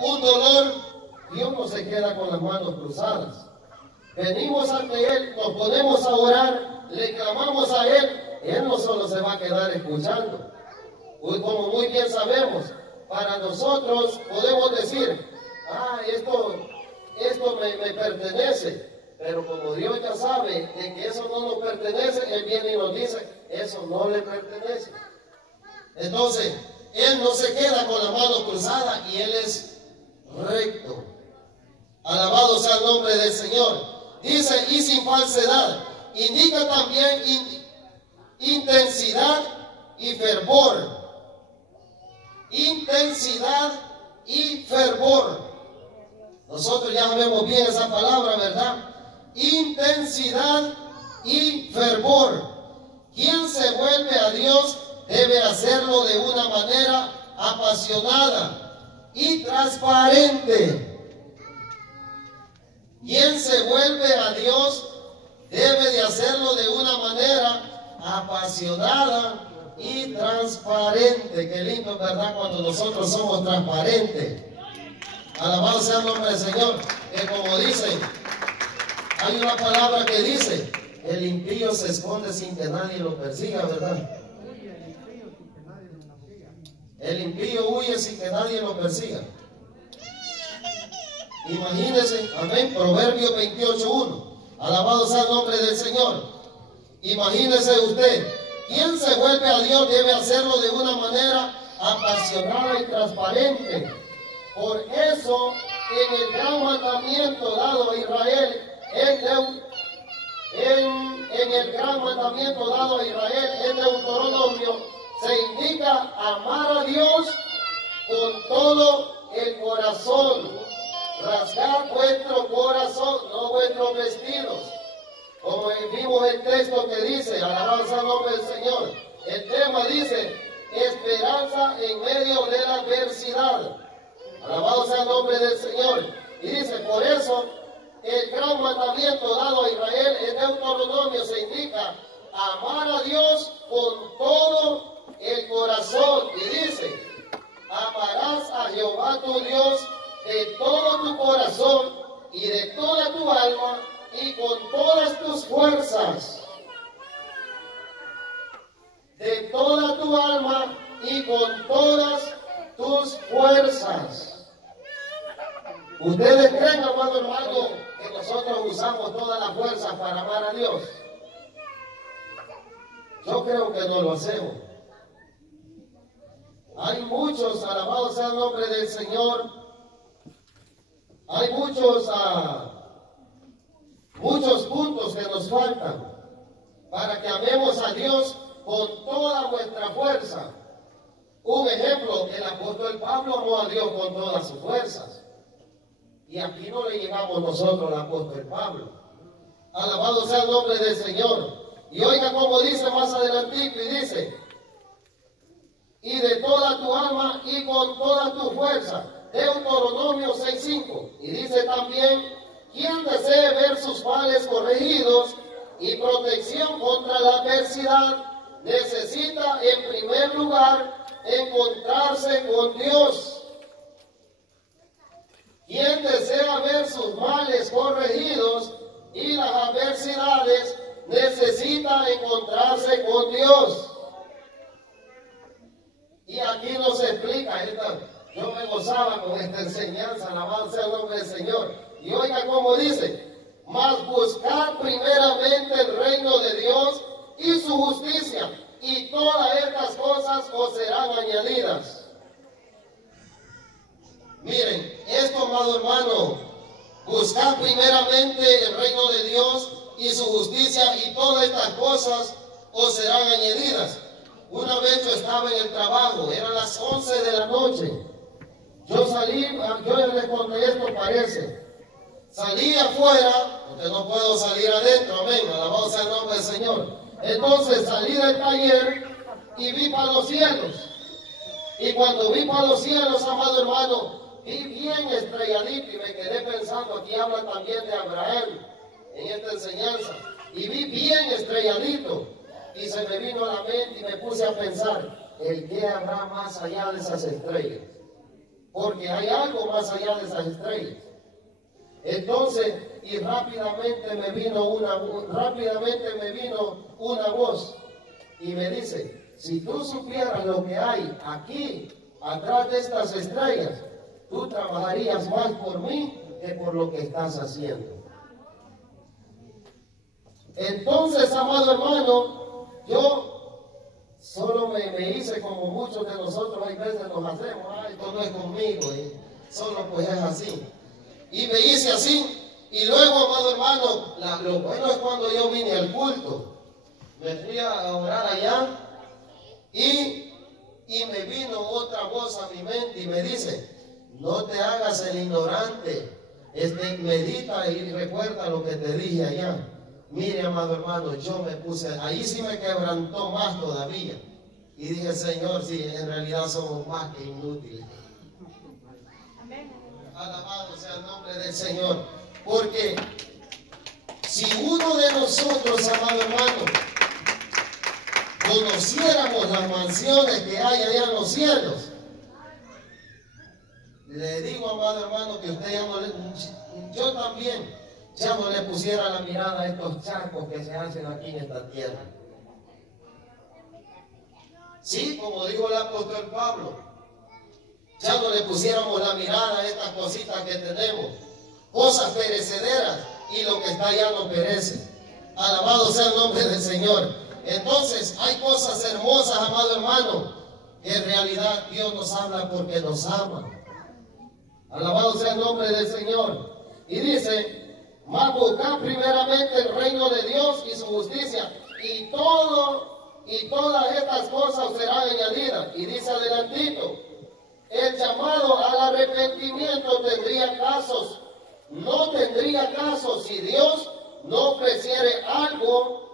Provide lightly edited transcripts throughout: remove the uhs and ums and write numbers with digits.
un dolor, Dios no se queda con las manos cruzadas. Venimos ante Él, nos ponemos a orar, le clamamos a Él no solo se va a quedar escuchando. Como muy bien sabemos, para nosotros podemos decir, esto me pertenece, pero como Dios ya sabe de que eso no nos pertenece, Él viene y nos dice, eso no le pertenece. Entonces, Él no se queda con la mano cruzada y Él es recto. Alabado sea el nombre del Señor. Dice, y sin falsedad. Indica también intensidad y fervor. Intensidad y fervor. Nosotros ya vemos bien esa palabra, ¿verdad? Intensidad y fervor. Quien se vuelve a Dios debe hacerlo de una manera apasionada y transparente. Quien se vuelve a Dios debe de hacerlo de una manera apasionada y transparente. Qué lindo, ¿verdad? Cuando nosotros somos transparentes. Alabado sea el nombre del Señor. Que como dicen, hay una palabra que dice, el impío se esconde sin que nadie lo persiga, ¿verdad? El impío huye sin que nadie lo persiga. Imagínese, amén, Proverbios 28:1. Alabado sea el nombre del Señor. Imagínese usted, quien se vuelve a Dios debe hacerlo de una manera apasionada y transparente. Por eso, en el gran mandamiento dado a Israel, en el gran mandamiento dado a Israel en Deuteronomio, se indica amar a Dios con todo el corazón. Rasgar vuestro corazón, no vuestros vestidos. Como vimos el texto que dice, alabado sea el nombre del Señor. El tema dice, esperanza en medio de la adversidad. Alabado sea el nombre del Señor. Y dice, por eso, el gran mandamiento dado a Israel en Deuteronomio se indica, amar a Dios con todo el corazón. Y dice, amarás a Jehová tu Dios de todo tu corazón y de toda tu alma y con todas tus fuerzas. De toda tu alma y con todas tus fuerzas. ¿Ustedes creen, amado hermano, que nosotros usamos todas las fuerzas para amar a Dios? Yo creo que no lo hacemos. Hay muchos, alabado sea el nombre del Señor, hay muchos puntos que nos faltan para que amemos a Dios con toda nuestra fuerza. Un ejemplo, el apóstol Pablo amó a Dios con todas sus fuerzas. Y aquí no le llegamos nosotros al apóstol Pablo. Alabado sea el nombre del Señor. Y oiga como dice más adelantito, y dice, y de toda tu alma y con toda tu fuerza. Deuteronomio 6:5. Y dice también, quien desee ver sus males corregidos y protección contra la adversidad, necesita en primer lugar encontrarse con Dios. Quien desea ver sus males corregidos y las adversidades, necesita encontrarse con Dios. Y aquí nos explica yo me gozaba con esta enseñanza, alabado sea el nombre del Señor. Y oiga cómo dice, mas buscar primeramente el reino de Dios y su justicia, y todas estas cosas os serán añadidas. Miren, esto, amado hermano, buscar primeramente el reino de Dios y su justicia, y todas estas cosas os serán añadidas. Una vez yo estaba en el trabajo, eran las 11 de la noche. Yo salí, yo les conté esto, parece. Salí afuera, porque no puedo salir adentro, amén, alabado sea el nombre del Señor. Entonces salí del taller y vi para los cielos. Y cuando vi para los cielos, amado hermano, vi bien estrelladito y me quedé pensando, aquí habla también de Abraham en esta enseñanza. Y vi bien estrelladito y se me vino a la mente y me puse a pensar, ¿el qué habrá más allá de esas estrellas? porque hay algo más allá de esas estrellas. Entonces, y rápidamente me vino una voz y me dice, si tú supieras lo que hay aquí, atrás de estas estrellas, tú trabajarías más por mí que por lo que estás haciendo. Entonces, amado hermano, yo solo me hice como muchos de nosotros hay veces nos hacemos, esto no es conmigo, solo pues es así. Y me hice así, y luego, amado hermano, lo bueno es cuando yo vine al culto, me fui a orar allá, y me vino otra voz a mi mente y me dice, no te hagas el ignorante, medita y recuerda lo que te dije allá. Mire, amado hermano, yo me puse, ahí sí me quebrantó más todavía. Y dije, Señor, sí, en realidad somos más que inútiles. Alabado sea el nombre del Señor. Porque si uno de nosotros, amado hermano, conociéramos las mansiones que hay allá en los cielos, le digo, amado hermano, que usted ya no le, yo también, ya no le pusiera la mirada a estos charcos que se hacen aquí en esta tierra. Sí, como dijo el apóstol Pablo, ya no le pusiéramos la mirada a estas cositas que tenemos, cosas perecederas, y lo que está allá no perece. Alabado sea el nombre del Señor. Entonces hay cosas hermosas, amado hermano, que en realidad Dios nos habla porque nos ama. Alabado sea el nombre del Señor. Y dice, mas buscad primeramente el reino de Dios y su justicia, y todas estas cosas serán añadidas. Y dice adelantito, el llamado al arrepentimiento no tendría caso si Dios no ofreciere algo.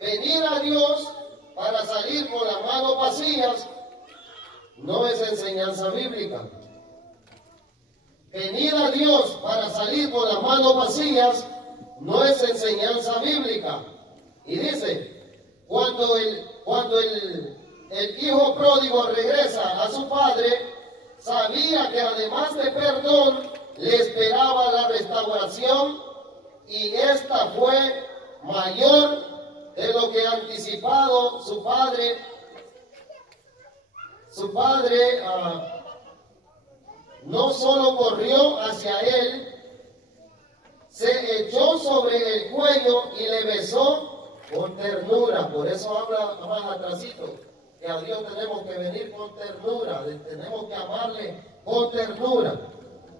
Venir a Dios para salir con las manos vacías no es enseñanza bíblica. Venir a Dios para salir con las manos vacías no es enseñanza bíblica. Y dice, cuando el hijo pródigo regresa a su padre, sabía que además de perdón le esperaba la restauración, y esta fue mayor de lo que anticipado su padre no solo corrió hacia él, se echó sobre el cuello y le besó con ternura. Por eso habla más atrásito, que a Dios tenemos que venir con ternura, tenemos que amarle con ternura,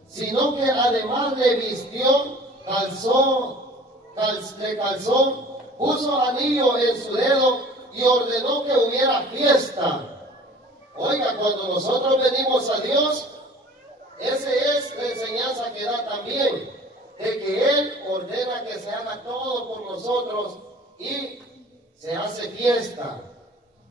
sino que además le vistió, le calzó, puso anillo en su dedo y ordenó que hubiera fiesta. Oiga, cuando nosotros venimos a Dios, esa es la enseñanza que da también, de que Él ordena que se haga todo por nosotros y se hace fiesta.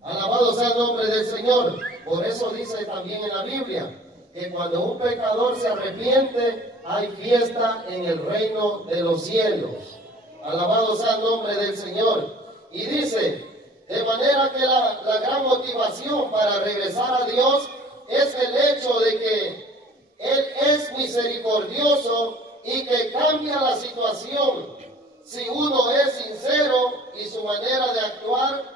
Alabado sea el nombre del Señor. Por eso dice también en la Biblia que cuando un pecador se arrepiente, hay fiesta en el reino de los cielos. Alabado sea el nombre del Señor. Y dice, de manera que la gran motivación para regresar a Dios es el hecho de que Él es misericordioso y que cambia la situación si uno es sincero y su manera de actuar.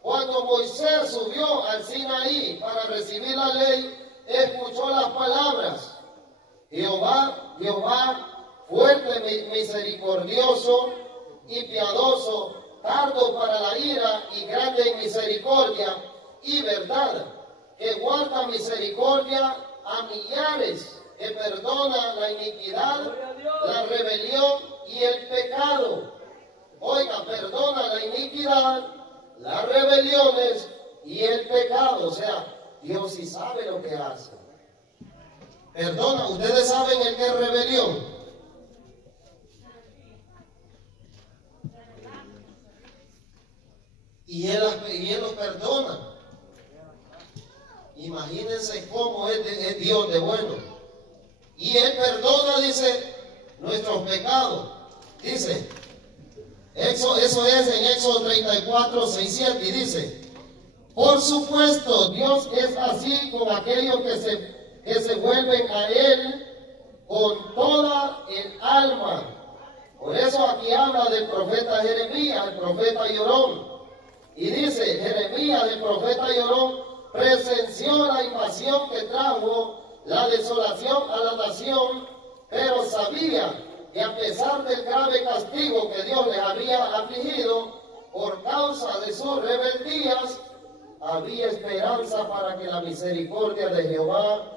Cuando Moisés subió al Sinaí para recibir la ley, escuchó las palabras: Jehová, fuerte, misericordioso y piadoso, tardo para la ira y grande en misericordia y verdad, que guarda misericordia a millares, que perdona la iniquidad, la rebelión y el pecado. Oiga, perdona la iniquidad, las rebeliones y el pecado. O sea, Dios sí sabe lo que hace. Perdona, ustedes saben el que es rebelión. Y Él los perdona. Imagínense cómo es Dios de bueno. Y Él perdona, dice, nuestros pecados. Dice, eso es en Éxodo 34, 6, 7, y dice, Por supuesto, Dios es así con aquellos que se vuelven a Él con toda el alma. Por eso aquí habla del profeta Jeremías, el profeta llorón. Y dice, Jeremías, el profeta llorón, presenció la invasión que trajo la desolación a la nación, pero sabía que a pesar del grave castigo que Dios les había afligido por causa de sus rebeldías, había esperanza para que la misericordia de Jehová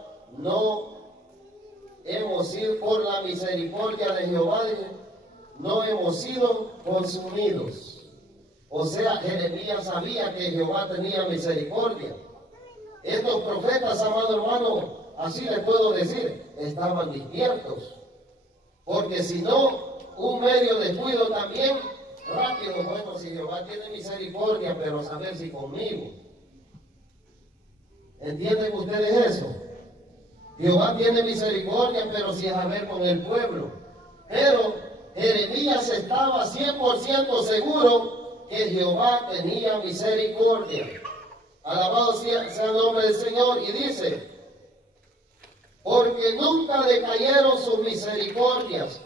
por la misericordia de Jehová no hemos sido consumidos. O sea, Jeremías sabía que Jehová tenía misericordia. Estos profetas, amado hermano, así les puedo decir, estaban despiertos. Porque si no, un medio descuido también, rápido, bueno, si Jehová tiene misericordia, pero a saber si conmigo. ¿Entienden ustedes eso? Jehová tiene misericordia, pero si es a ver con el pueblo. Pero Jeremías estaba 100% seguro que Jehová tenía misericordia. Alabado sea el nombre del Señor. Y dice, porque nunca decayeron sus misericordias,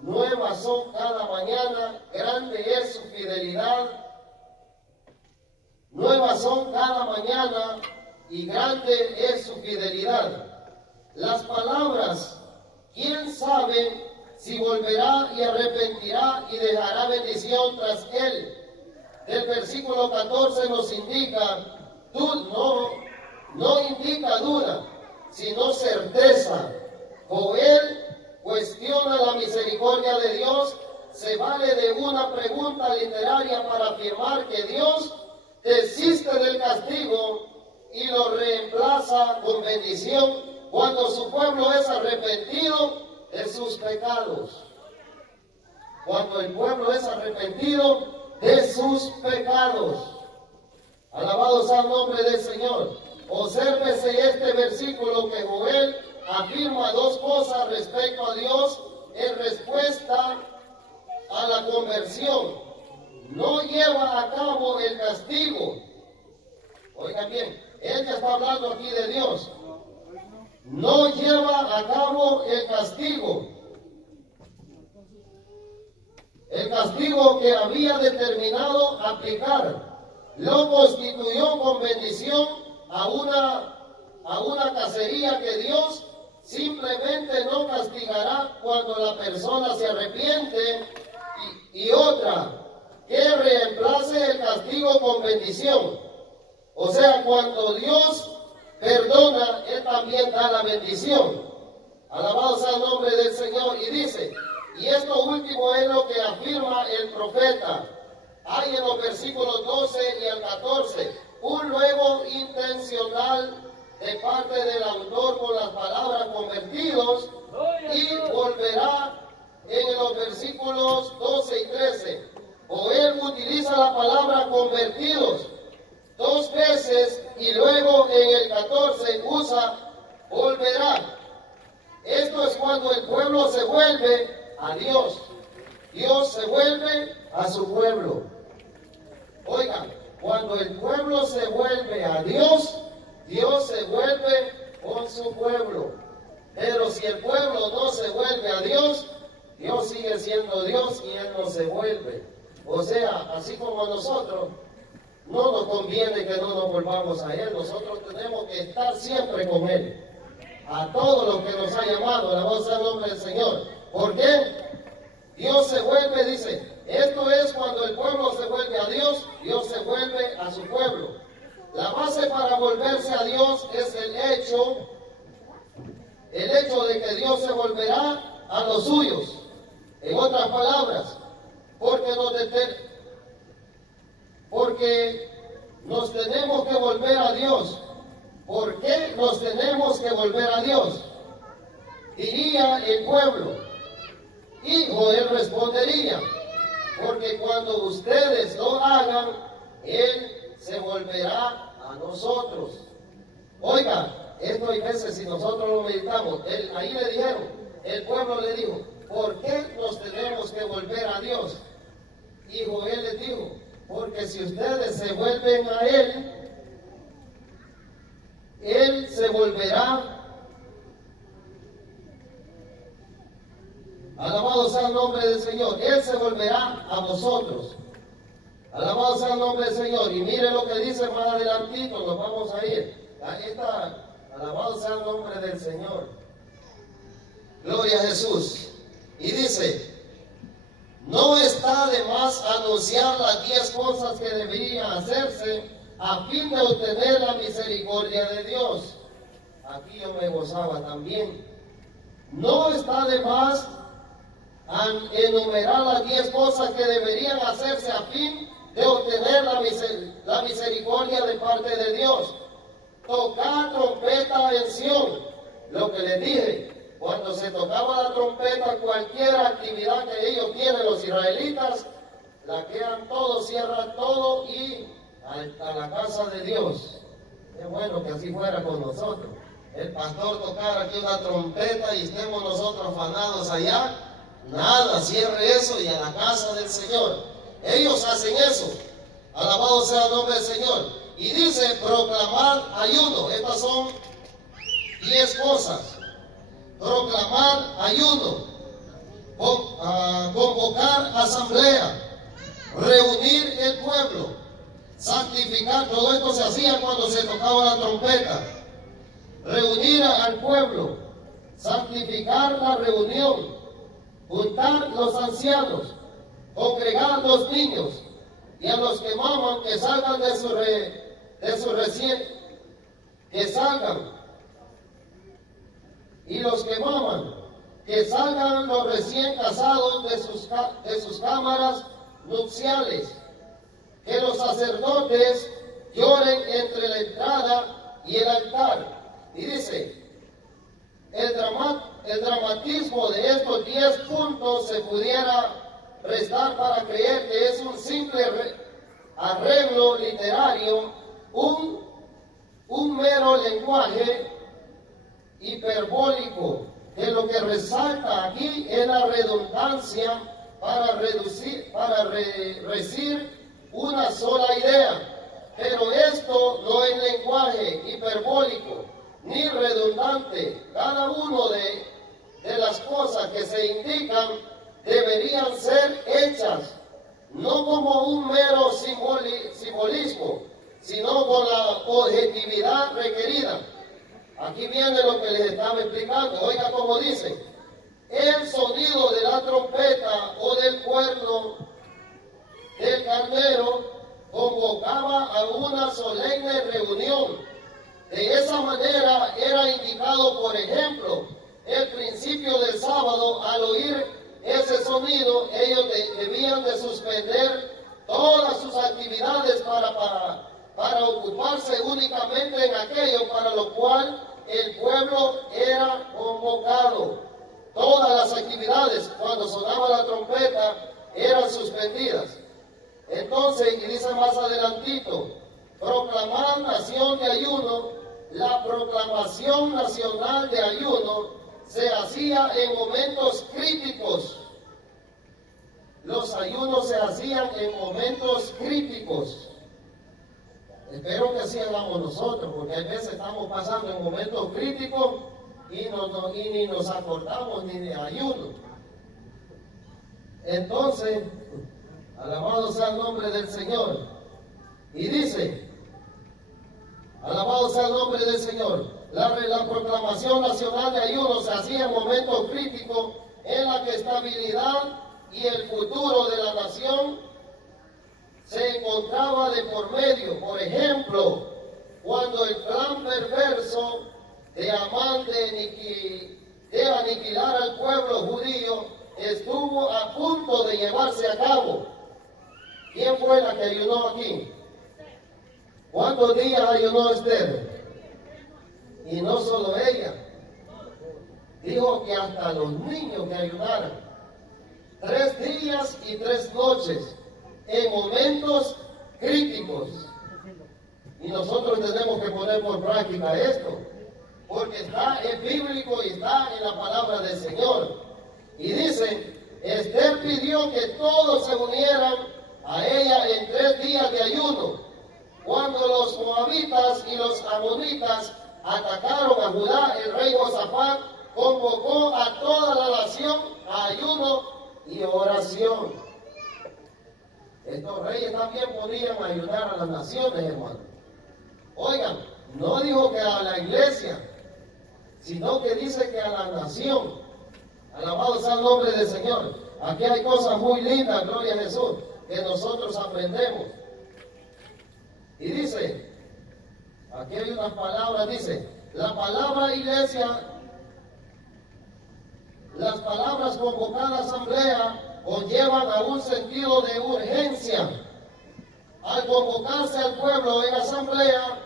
nuevas son cada mañana, grande es su fidelidad. Nuevas son cada mañana y grande es su fidelidad. Las palabras, ¿quién sabe si volverá y arrepentirá y dejará bendición tras él? El versículo 14 nos indica, no indica duda, sino certeza. Joel cuestiona la misericordia de Dios, se vale de una pregunta literaria para afirmar que Dios desiste del castigo y lo reemplaza con bendición cuando su pueblo es arrepentido de sus pecados. Cuando el pueblo es arrepentido de sus pecados. Alabado sea el nombre del Señor. Obsérvese este versículo que Joel afirma dos cosas respecto a Dios en respuesta a la conversión. No lleva a cabo el castigo. Oigan bien, él ya está hablando aquí de Dios. No lleva a cabo el castigo. El castigo que había determinado aplicar lo constituyó con bendición a una cacería que Dios simplemente no castigará cuando la persona se arrepiente, y otra, que reemplace el castigo con bendición. O sea, cuando Dios perdona, Él también da la bendición. Alabado sea el nombre del Señor. Y dice, y esto último es lo que afirma el profeta. Hay en los versículos 12 y el 14 un luego intencional de parte del autor con las palabras convertidos, y volverá en los versículos 12 y 13. Joel utiliza la palabra convertidos dos veces y luego en el 14 usa volverá. Esto es cuando el pueblo se vuelve a Dios. Dios se vuelve a su pueblo. Oigan, cuando el pueblo se vuelve a Dios, Dios se vuelve con su pueblo. Pero si el pueblo no se vuelve a Dios, Dios sigue siendo Dios y Él no se vuelve. O sea, así como a nosotros, no nos conviene que no nos volvamos a Él. Nosotros tenemos que estar siempre con Él. A todos los que nos ha llamado, la voz del nombre del Señor. ¿Por qué? Dios se vuelve, dice, esto es cuando el pueblo se vuelve a Dios, Dios se vuelve a su pueblo. La base para volverse a Dios es el hecho de que Dios se volverá a los suyos. En otras palabras, porque nos tenemos que volver a Dios. ¿Por qué nos tenemos que volver a Dios? Diría el pueblo. Y Joel respondería, porque cuando ustedes lo hagan, Él se volverá a nosotros. Oiga, esto hay veces si nosotros lo meditamos, ahí le dijeron, el pueblo le dijo, ¿por qué nos tenemos que volver a Dios? Y Joel les dijo, porque si ustedes se vuelven a Él, Él se volverá. Alabado sea el nombre del Señor. Él se volverá a vosotros. Alabado sea el nombre del Señor. Y mire lo que dice más adelantito. Nos vamos a ir. Ahí está. Alabado sea el nombre del Señor. Gloria a Jesús. Y dice: no está de más anunciar las 10 cosas que deberían hacerse a fin de obtener la misericordia de Dios. Aquí yo me gozaba también. No está de más enumerar las 10 cosas que deberían hacerse a fin de obtener la misericordia de parte de Dios. Tocar trompeta en Sión. Lo que les dije, cuando se tocaba la trompeta, cualquier actividad que ellos tienen, los israelitas, la quedan todo, cierran todo y a la casa de Dios. Es bueno que así fuera con nosotros. El pastor tocara aquí una trompeta y estemos nosotros afanados allá. Nada, cierre eso y a la casa del Señor. Ellos hacen eso. Alabado sea el nombre del Señor. Y dice: proclamar ayuno. Estas son 10 cosas. Proclamar ayuno. Convocar asamblea. Reunir el pueblo. Santificar. Todo esto se hacía cuando se tocaba la trompeta. Reunir al pueblo. Santificar la reunión. Juntar los ancianos, congregar los niños y a los que maman que salgan de su recién, que salgan, y los que maman que salgan los recién casados de sus cámaras nupciales, que los sacerdotes lloren entre la entrada y el altar. Y dice: el dramatismo de estos 10 puntos se pudiera prestar para creer que es un simple arreglo literario, un mero lenguaje hiperbólico, que lo que resalta aquí es la redundancia para decir una sola idea. Pero esto no es lenguaje hiperbólico ni redundante. Cada uno de las cosas que se indican deberían ser hechas no como un mero simbolismo, sino con la objetividad requerida. Aquí viene lo que les estaba explicando. Oiga cómo dice: el sonido de la trompeta o del cuerno del carnero convocaba a una solemne reunión. De esa manera era indicado, por ejemplo, el principio del sábado. Al oír ese sonido, ellos debían de suspender todas sus actividades para ocuparse únicamente en aquello para lo cual el pueblo era convocado. Todas las actividades, cuando sonaba la trompeta, eran suspendidas. Entonces, y dice más adelantito: proclamar nación de ayuno. La proclamación nacional de ayuno se hacía en momentos críticos. Los ayunos se hacían en momentos críticos. Espero que así hagamos nosotros, porque a veces estamos pasando en momentos críticos y ni nos acordamos ni de ayuno. Entonces, alabado sea el nombre del Señor. Y dice: alabado sea el nombre del Señor. La proclamación nacional de ayuno se hacía en momentos críticos en la que estabilidad y el futuro de la nación se encontraba de por medio. Por ejemplo, cuando el plan perverso de Amán de aniquilar al pueblo judío estuvo a punto de llevarse a cabo. ¿Quién fue la que ayunó aquí? ¿Cuántos días ayunó Esther? Y no solo ella. Dijo que hasta los niños que ayunaran. 3 días y 3 noches en momentos críticos. Y nosotros tenemos que poner por práctica esto, porque es bíblico y está en la palabra del Señor. Y dice: Esther pidió que todos se unieran a ella en 3 días de ayuno. Cuando los moabitas y los amonitas atacaron a Judá, el rey Josafat convocó a toda la nación a ayuno y oración. Estos reyes también podían ayudar a las naciones, hermano. Oigan, no dijo que a la iglesia, sino que dice que a la nación. Alabado sea el nombre del Señor. Aquí hay cosas muy lindas, gloria a Jesús, que nosotros aprendemos. Y dice, aquí hay unas palabras, dice, la palabra iglesia, las palabras convocada asamblea conllevan a un sentido de urgencia. Al convocarse al pueblo en asamblea,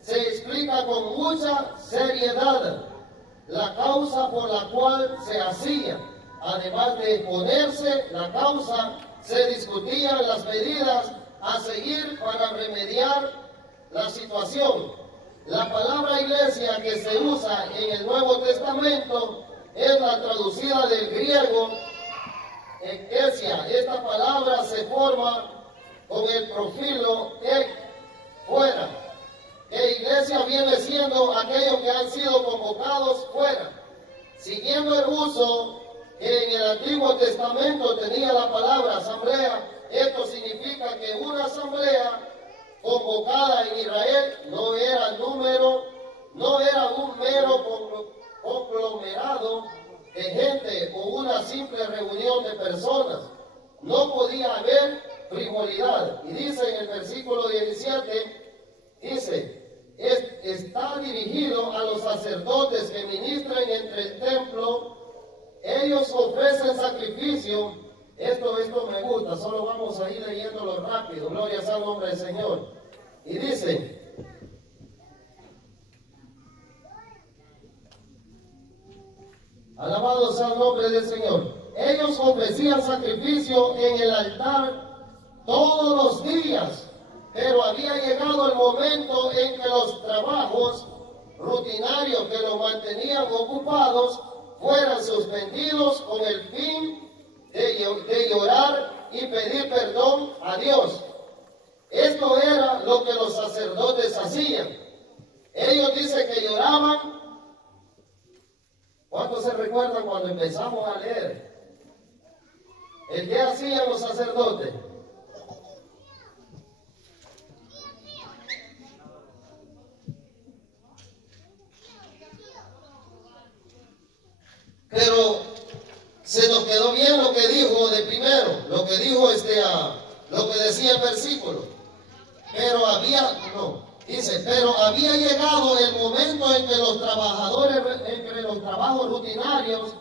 se explica con mucha seriedad la causa por la cual se hacía. Además de exponerse la causa, se discutían las medidas a seguir para remediar la situación. La palabra iglesia que se usa en el Nuevo Testamento es la traducida del griego Ecclesia. Esta palabra se forma con el profilo ek, fuera. Que iglesia viene siendo aquellos que han sido convocados fuera. Siguiendo el uso que en el Antiguo Testamento tenía la palabra asamblea, esto significa que una asamblea convocada en Israel no era un mero conglomerado de gente o una simple reunión de personas. No podía haber frivolidad. Y dice en el versículo 17, dice, está dirigido a los sacerdotes que ministran entre el templo. Ellos ofrecen sacrificio. Esto me gusta, solo vamos a ir leyéndolo rápido. Gloria sea al nombre del Señor. Y dice, alabado sea el nombre del Señor. Ellos ofrecían sacrificio en el altar todos los días, pero había llegado el momento en que los trabajos rutinarios que los mantenían ocupados fueran suspendidos con el fin de llorar y pedir perdón a Dios. Esto era lo que los sacerdotes hacían. Ellos dicen que lloraban. ¿Cuántos se recuerdan cuando empezamos a leer? ¿El qué hacían los sacerdotes? Pero se nos quedó bien lo que dijo de primero, lo que dijo lo que decía el versículo. Pero había llegado el momento en que los trabajadores, entre los trabajos rutinarios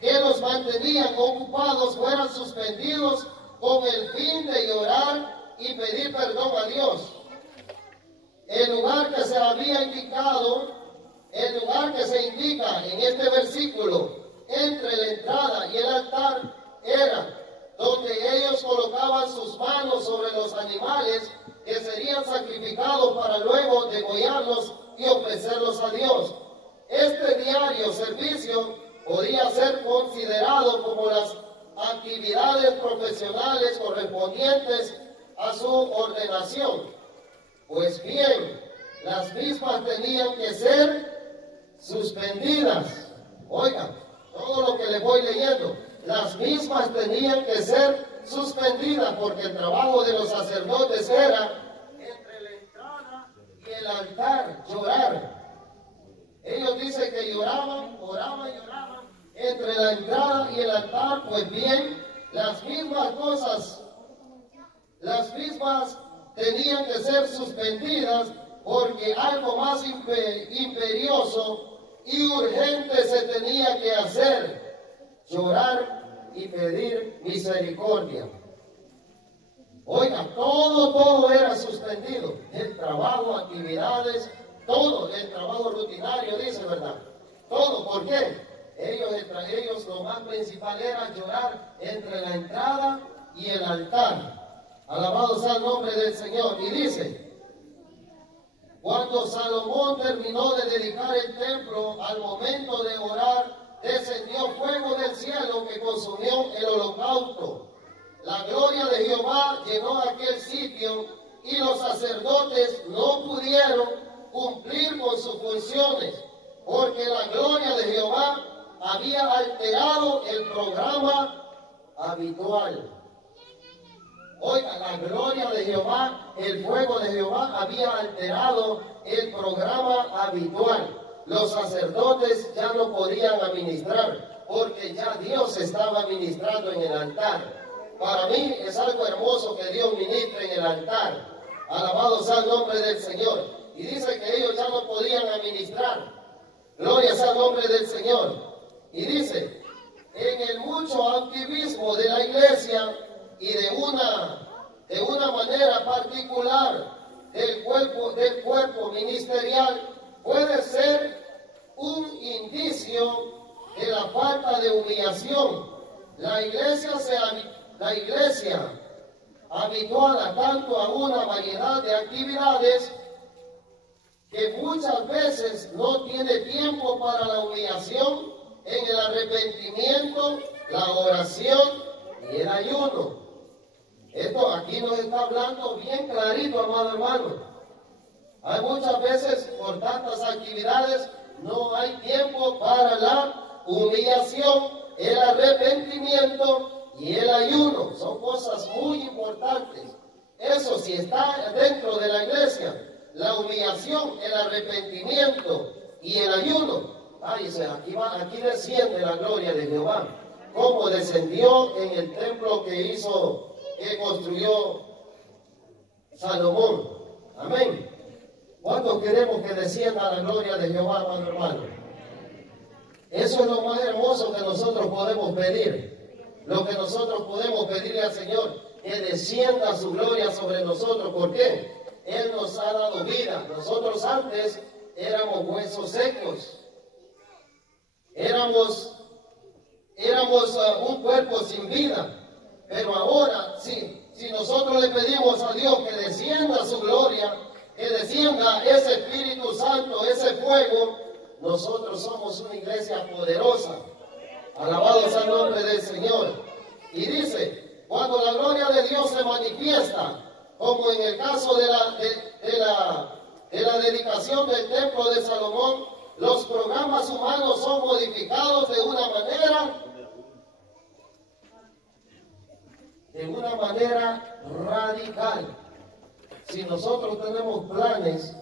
que los mantenían ocupados, fueran suspendidos con el fin de llorar y pedir perdón a Dios. El lugar que se había indicado, el lugar que se indica en este versículo, entre la entrada y el altar, era donde ellos colocaban sus manos sobre los animales que serían sacrificados para luego degollarlos y ofrecerlos a Dios. Este diario servicio podía ser considerado como las actividades profesionales correspondientes a su ordenación. Pues bien, las mismas tenían que ser suspendidas. Oigan, todo lo que les voy leyendo, las mismas tenían que ser suspendidas porque el trabajo de los sacerdotes era entre la entrada y el altar llorar. Ellos dicen que lloraban, oraban, lloraban entre la entrada y el altar. Pues bien, las mismas cosas, las mismas tenían que ser suspendidas porque algo más imperioso y urgente se tenía que hacer: llorar y pedir misericordia. Oiga, todo era suspendido. El trabajo, actividades, todo, el trabajo rutinario, dice, ¿verdad? Todo, ¿por qué? Ellos lo más principal era llorar entre la entrada y el altar. Alabado sea el nombre del Señor. Y dice, cuando Salomón terminó de dedicar el templo, al momento de orar, descendió fuego del cielo que consumió el holocausto. La gloria de Jehová llenó aquel sitio y los sacerdotes no pudieron cumplir con sus funciones, porque la gloria de Jehová había alterado el programa habitual. Oiga, la gloria de Jehová, el fuego de Jehová había alterado el programa habitual. Los sacerdotes ya no podían administrar, porque ya Dios estaba ministrando en el altar. Para mí es algo hermoso que Dios ministre en el altar. Alabado sea el nombre del Señor. Y dice que ellos ya no podían administrar. Gloria sea el nombre del Señor. Y dice, en el mucho activismo de la iglesia y de una manera particular del cuerpo ministerial, puede ser un indicio de la falta de humillación. La iglesia habituada tanto a una variedad de actividades que muchas veces no tiene tiempo para la humillación en el arrepentimiento, la oración y el ayuno. Esto aquí nos está hablando bien clarito, amado hermano. Hay muchas veces, por tantas actividades, no hay tiempo para la humillación, el arrepentimiento y el ayuno. Son cosas muy importantes. Eso sí está dentro de la iglesia. La humillación, el arrepentimiento y el ayuno. Ay, aquí desciende la gloria de Jehová. Como descendió en el templo que construyó Salomón. Amén. ¿Cuántos queremos que descienda la gloria de Jehová, amado hermano? Eso es lo más hermoso que nosotros podemos pedir. Lo que nosotros podemos pedirle al Señor, que descienda su gloria sobre nosotros. ¿Por qué? Él nos ha dado vida. Nosotros antes éramos huesos secos. Éramos un cuerpo sin vida. Pero ahora, si nosotros le pedimos a Dios que descienda su gloria, que descienda ese Espíritu Santo, ese fuego, nosotros somos una iglesia poderosa. Alabado sea el nombre del Señor. Y dice, cuando la gloria de Dios se manifiesta, como en el caso de la dedicación del templo de Salomón, los programas humanos son modificados de una manera radical. Si nosotros tenemos planes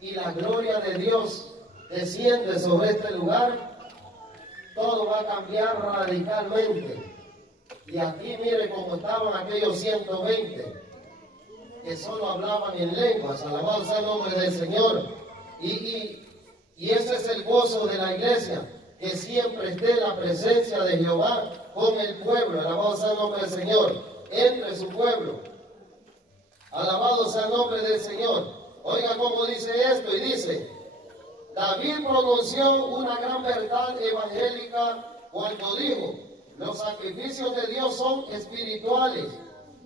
y la gloria de Dios desciende sobre este lugar, todo va a cambiar radicalmente. Y aquí mire cómo estaban aquellos 120 que solo hablaban en lenguas. Alabado sea el nombre del Señor. Y ese es el gozo de la iglesia, que siempre esté la presencia de Jehová con el pueblo. Alabado sea el nombre del Señor, entre su pueblo. Alabado sea el nombre del Señor. Oiga cómo dice esto, y dice, David pronunció una gran verdad evangélica cuando dijo, los sacrificios de Dios son espirituales,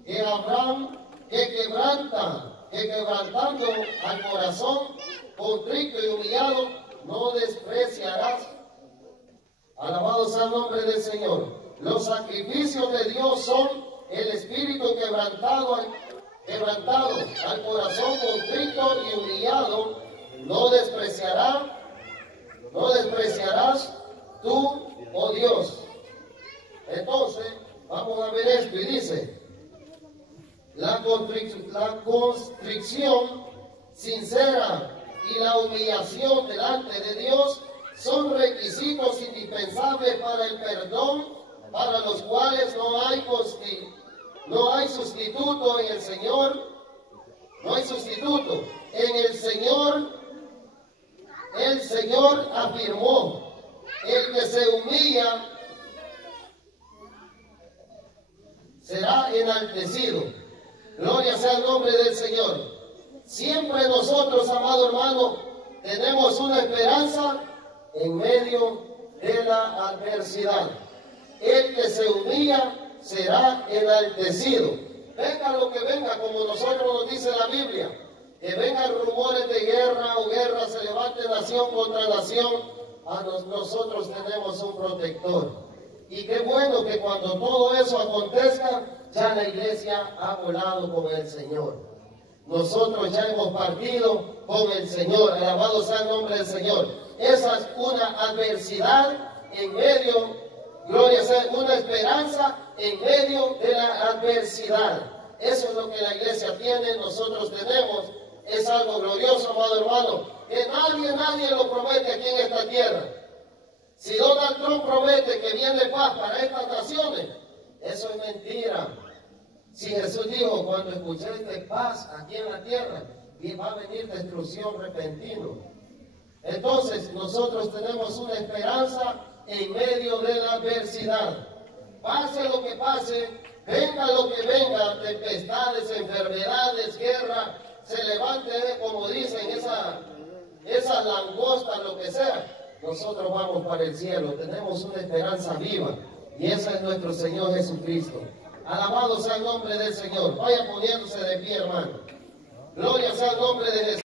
que quebrantando al corazón contrito y humillado, no despreciarás. Alabado sea el nombre del Señor. Los sacrificios de Dios son el espíritu quebrantado al corazón contrito y humillado, no despreciarás tú, oh Dios. Entonces, vamos a ver esto, y dice, la constricción sincera y la humillación delante de Dios son requisitos indispensables para el perdón, para los cuales no hay sustituto en el Señor. No hay sustituto. En el Señor afirmó, el que se humilla será enaltecido. Gloria sea el nombre del Señor. Siempre nosotros, amado hermano, tenemos una esperanza en medio de la adversidad. El que se humilla será enaltecido. Venga lo que venga, como nosotros nos dice la Biblia, que vengan rumores de guerra o guerra, se levante nación contra nación, nosotros tenemos un protector. Y qué bueno que cuando todo eso acontezca, ya la iglesia ha volado con el Señor. nosotros ya hemos partido con el Señor. Alabado sea el nombre del Señor. Esa es una adversidad en medio, gloria sea, una esperanza en medio de la adversidad. Eso es lo que la iglesia tiene, nosotros tenemos. Es algo glorioso, amado hermano, que nadie lo promete aquí en esta tierra. Si Donald Trump promete que viene paz para estas naciones, eso es mentira. Si Jesús dijo, cuando escuchéis de paz aquí en la tierra, y va a venir destrucción repentina. Entonces, nosotros tenemos una esperanza en medio de la adversidad. Pase lo que pase, venga lo que venga, tempestades, enfermedades, guerra, se levante, como dicen, esas langostas, lo que sea, nosotros vamos para el cielo, tenemos una esperanza viva, y ese es nuestro Señor Jesucristo. Alabado sea el nombre del Señor. Vaya poniéndose de pie, hermano. Gloria sea el nombre de Jesús.